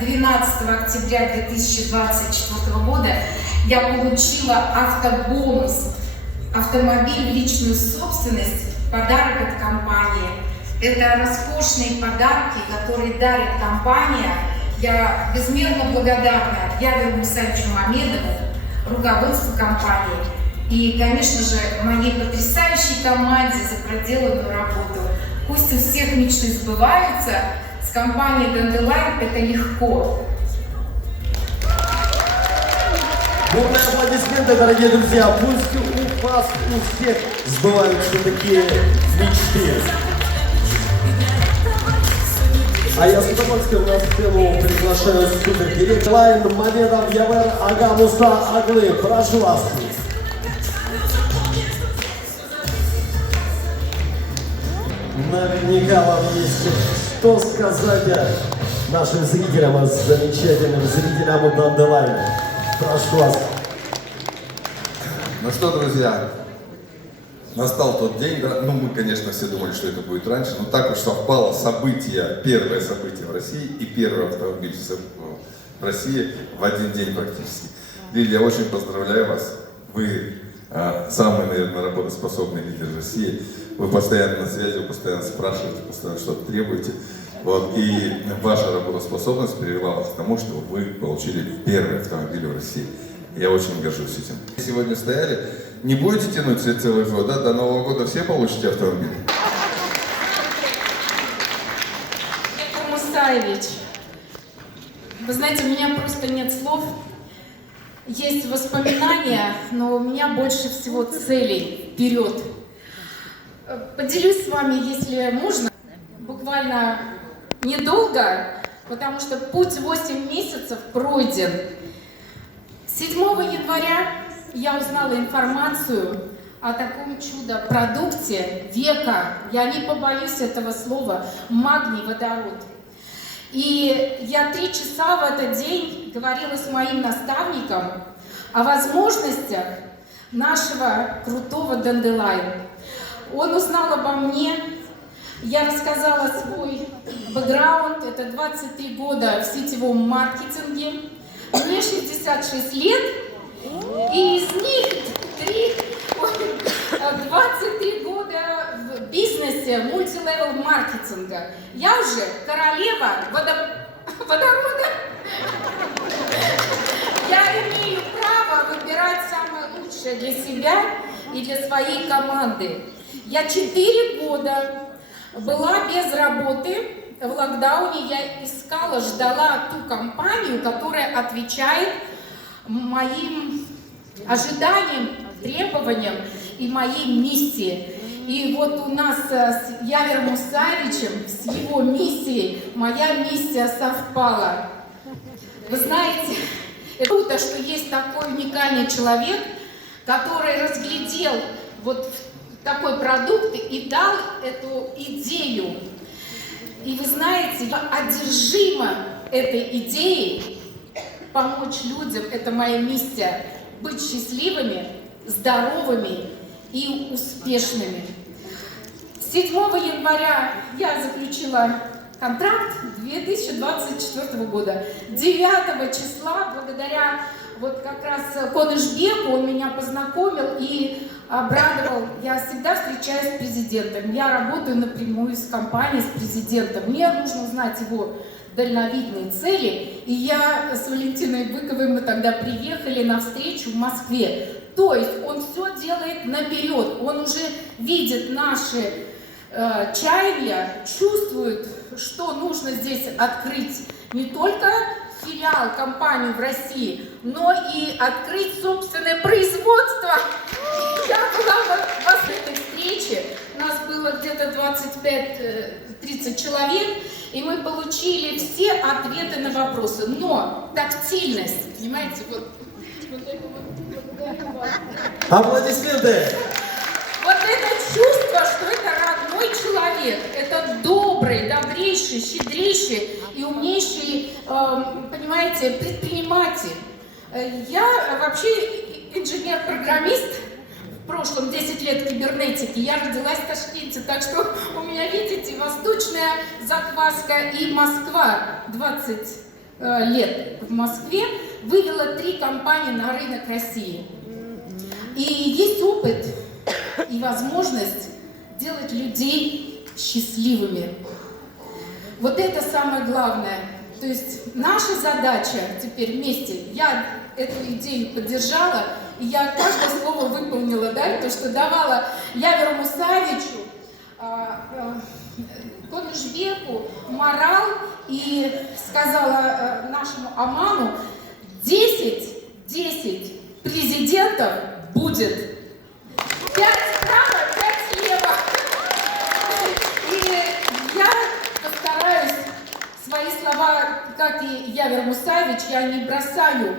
12 октября 2024 года я получила автобонус, автомобиль в личную собственность, подарок от компании. Это роскошные подарки, которые дарит компания. Я безмерно благодарна Яверу Мусаевичу Мамедову, руководству компании и, конечно же, моей потрясающей команде за проделанную работу. Пусть у всех мечты сбываются, с компанией Dandelion это легко. Бурные аплодисменты, дорогие друзья. Пусть у вас, у всех сбываются такие мечты. А я с удовольствием на сцену приглашаю супердиректор Лайн Мамедов Явер Ага Муса Аглы. Прошу вас. Наверняка вам есть что сказать нашим зрителям, замечательным зрителям Dandelion. Прошу вас. Ну что, друзья, настал тот день, да? Ну мы, конечно, все думали, что это будет раньше, но так уж совпало событие, первое событие в России и первый автомобиль в России в один день практически. Лилия, я очень поздравляю вас. Вы самый, наверное, работоспособный лидер России. Вы постоянно на связи, вы постоянно спрашиваете, постоянно что-то требуете. Вот, и ваша работоспособность привела вас к тому, что вы получили первый автомобиль в России. Я очень горжусь этим. Сегодня стояли, не будете тянуть целый год, да? До Нового года все получите автомобиль? Явер Мусаевич, вы знаете, у меня просто нет слов. Есть воспоминания, но у меня больше всего целей вперед. Поделюсь с вами, если можно, буквально недолго, потому что путь 8 месяцев пройден. 7 января я узнала информацию о таком чудо-продукте века, я не побоюсь этого слова, магний-водород. И я 3 часа в этот день говорила с моим наставником о возможностях нашего крутого Dandelion. Он узнал обо мне, я рассказала свой бэкграунд, это 23 года в сетевом маркетинге, мне 66 лет, и из них 23 года в бизнесе мультилевел маркетинга. Я уже королева водорода. Я имею право выбирать самое лучшее для себя и для своей команды. Я 4 года была без работы, в локдауне я искала, ждала ту компанию, которая отвечает моим ожиданиям, требованиям и моей миссии. И вот у нас с Явером Мусаевичем, с его миссией, моя миссия совпала. Вы знаете, это круто, что есть такой уникальный человек, который разглядел вот такой продукт и дал эту идею. И вы знаете, я одержима этой идеей помочь людям. Это моя миссия. Быть счастливыми, здоровыми и успешными. 7 января я заключила контракт 2024 года. 9 числа, благодаря вот как раз Конышбеку, он меня познакомил и обрадовал. Я всегда встречаюсь с президентом. Я работаю напрямую с компанией, с президентом. Мне нужно узнать его дальновидные цели. И я с Валентиной Быковой, мы тогда приехали на встречу в Москве. То есть он все делает наперед. Он уже видит наши чаяния, чувствует, что нужно здесь открыть не только филиал, компанию в России, но и открыть собственное производство. Я была в этой встрече, нас было где-то 25-30 человек, и мы получили все ответы на вопросы. Но тактильность, понимаете, вот Аплодисменты! вот это чувство, что это родной человек, это добрый, добрейший, щедрейший и умнейший, понимаете, предприниматель. Я вообще инженер-программист, в прошлом 10 лет в кибернетике, я родилась в Ташкенте, так что у меня, видите, восточная закваска и Москва 20 лет в Москве, вывела 3 компании на рынок России. И есть опыт и возможность делать людей счастливыми. Вот это самое главное. То есть наша задача теперь вместе, я эту идею поддержала, и я каждое слово выполнила, да, то, что давала Яверу Мусаевичу, Конжбеку, морал, и сказала нашему Аману, 10 президентов будет. 5 справа, 5 слева. И я постараюсь свои слова, как и Явер Мусаевич, я не бросаю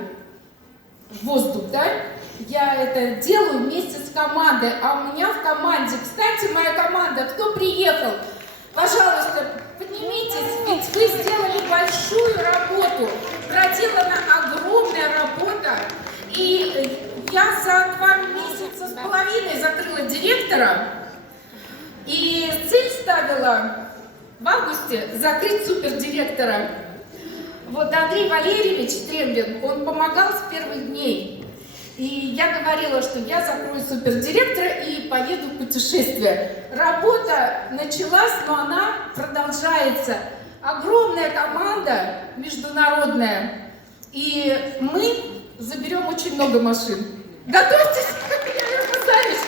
в воздух, да? Я это делаю вместе с командой. А у меня в команде, кстати, моя команда, кто приехал? Пожалуйста, поднимитесь, ведь вы сделали большую работу. Проделана огромная работа. И я за 2 месяца с половиной закрыла директора. И цель ставила в августе закрыть супердиректора. Вот Андрей Валерьевич Трембин, он помогал с первых дней. И я говорила, что я закрою супердиректора и поеду в путешествие. Работа началась, но она продолжается. Огромная команда международная. И мы заберем очень много машин. Готовьтесь, Явер Мусаевич.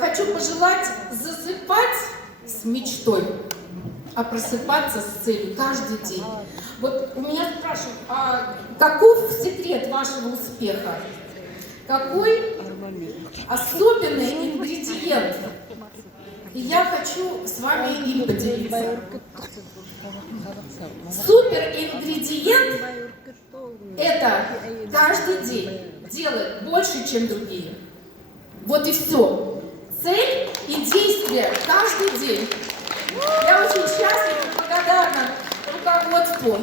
Хочу пожелать засыпать с мечтой, а просыпаться с целью каждый день. Вот у меня спрашивают, а каков секрет вашего успеха? Какой особенный ингредиент? И я хочу с вами им поделиться. Супер ингредиент – это каждый день делать больше, чем другие. Вот и все. Цель и действие каждый день. Я очень счастлива и благодарна руководству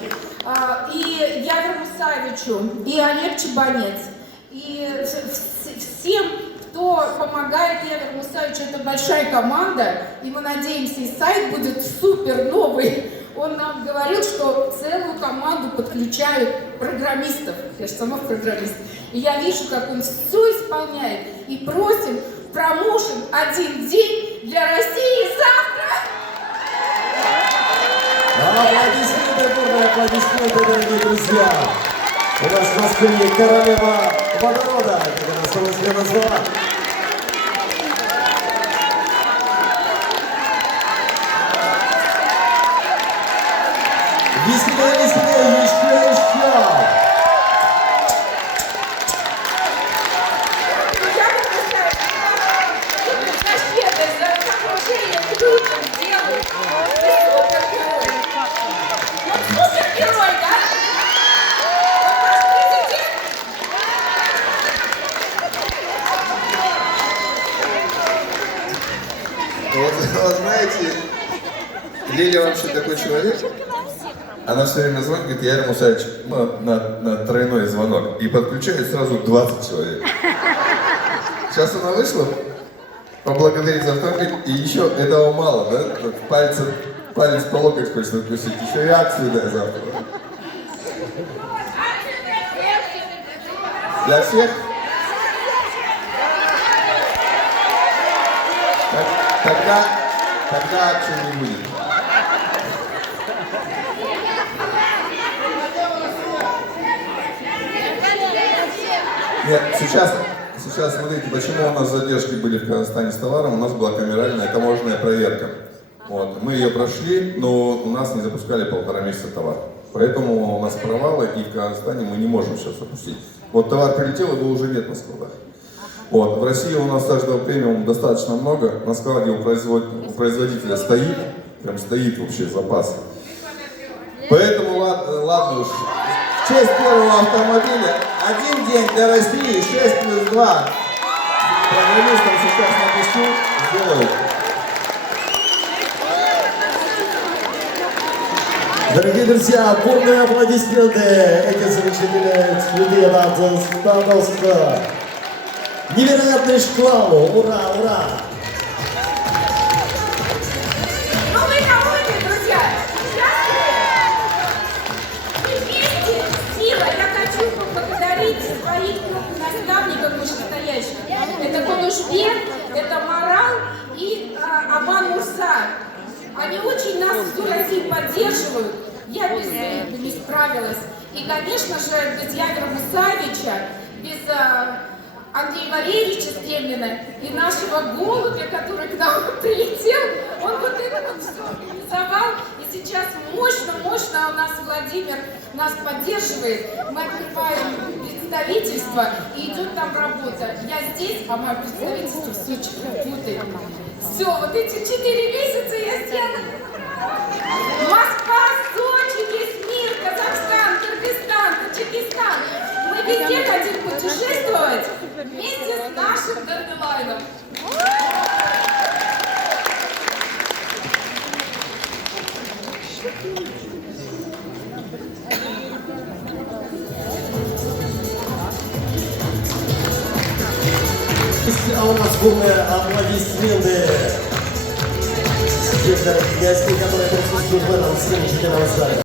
и Яверу Мусаевичу, и Олег Чебанец, и всем, кто помогает Яверу Мусаевичу. Это большая команда, и мы надеемся, и сайт будет супер новый. Он нам говорил, что целую команду подключают программистов. Я же сама программист. И я вижу, как он все исполняет. И просим промоушен 1 день для России завтра. Аплодисменты, бурные аплодисменты, дорогие друзья. У нас в Москве королева водорода, как она сама себя назвала. Веселее, веселее, еще. Я бы поставила защитой за окружение людям делают. Ты супергерой. Вот супергерой, да? Вот наш президент. Вот знаете, Лилия вообще такой человек. Она все время звонит, говорит, Явер Мусаевич, на тройной звонок. И подключает сразу 20 человек. Сейчас она вышла, поблагодарить за автомобиль, и еще этого мало, да? Палец по локоть хочется откусить, еще и акцию дай завтра. Для всех? Тогда акцию не будет. Нет, сейчас смотрите, почему у нас задержки были в Казахстане с товаром, у нас была камеральная таможенная проверка. Вот. Мы ее прошли, но у нас не запускали 1,5 месяца товар. Поэтому у нас провалы, и в Казахстане мы не можем сейчас запустить. Вот товар прилетел, его уже нет на складах. Вот. В России у нас каждого премиума достаточно много, на складе у производителя стоит, прям стоит вообще запас. Поэтому ладно уж. В честь первого автомобиля 1 день для России, 6+2. Программистам сейчас напишу, сделают. Дорогие друзья, бурные аплодисменты этим замечательным ребятам с Стадовска. Невероятный шквал! Ура, ура! отца. Они очень нас всю Россию поддерживают. Я без них не справилась. И, конечно же, без Явера Мусавича, без Андрея Валерьевича Стемлина и нашего голубя, который к нам прилетел, он вот это вот все организовал. И сейчас мощно у нас Владимир нас поддерживает. Мы открываем представительство и идет там работа. Я здесь, а мое представительство в Сочи работает. Все, вот эти 4 месяца я сделала. Москва, Сочи, весь мир, Казахстан, Кыргызстан, Таджикистан. Мы везде хотим путешествовать вместе с нашим Гордылайном. А у нас бурные аплодисменты всех дорогих гостей, которые присутствуют в этом сегодняшнем зале.